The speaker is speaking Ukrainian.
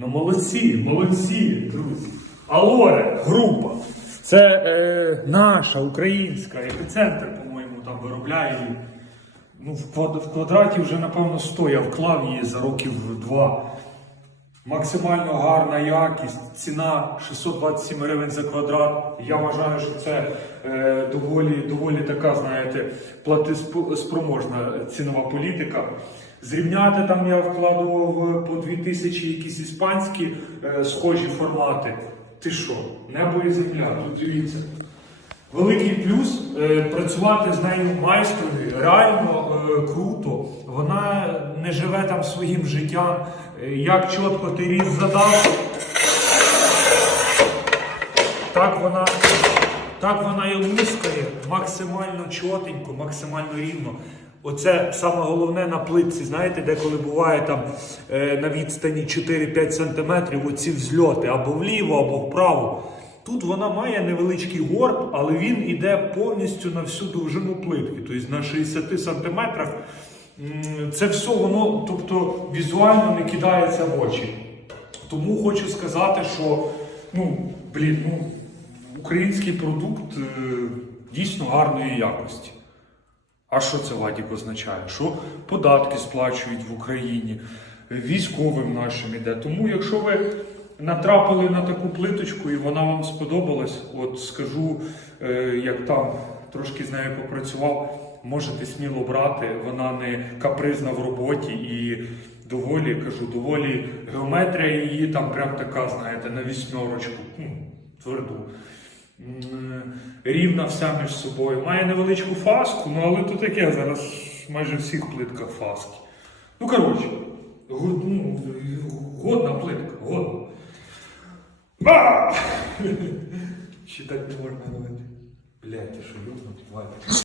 Ну молодці, молодці, друзі. Алоре, група. Це е, наша українська епіцентр, по-моєму, там виробляє її. Ну, в, квадраті вже, напевно, 100 я вклав її за років два. Максимально гарна якість, ціна 627 гривень за квадрат. Я вважаю, що це е, доволі, доволі така, знаєте, платиспроможна цінова політика. Зрівняти там я вкладував по 2000 якісь іспанські е, схожі формати. Ти що? Небо і земля, тут дивіться. Великий плюс е, працювати з нею майстрові реально е, круто. Вона не живе там своїм життям. Е, як чітко ти різ задав, так вона, так вона і лускає максимально чотенько, максимально рівно. Оце саме головне на плитці, знаєте, деколи буває там е, на відстані 4-5 см оці взльоти або вліво, або вправо. Тут вона має невеличкий горб, але він іде повністю на всю довжину плитки, тобто на 60 сантиметрах. Це все воно, тобто візуально не кидається в очі. Тому хочу сказати, що ну, блін, ну, український продукт е, дійсно гарної якості. А що це Вадік означає? Що податки сплачують в Україні, військовим нашим іде. Тому, якщо ви натрапили на таку плиточку і вона вам сподобалась, от скажу, е, як там трошки з нею попрацював, можете сміло брати. Вона не капризна в роботі і доволі, кажу, доволі геометрія її там прям така, знаєте, на вісьмерочку, ну, тверду. Рівна вся між собою. Має невеличку фаску, ну але то таке зараз майже всіх плитках фаски. Ну, коротше, ну, годна плитка, годна. А! Читати не можна говорити. Блять, ти що, любнути?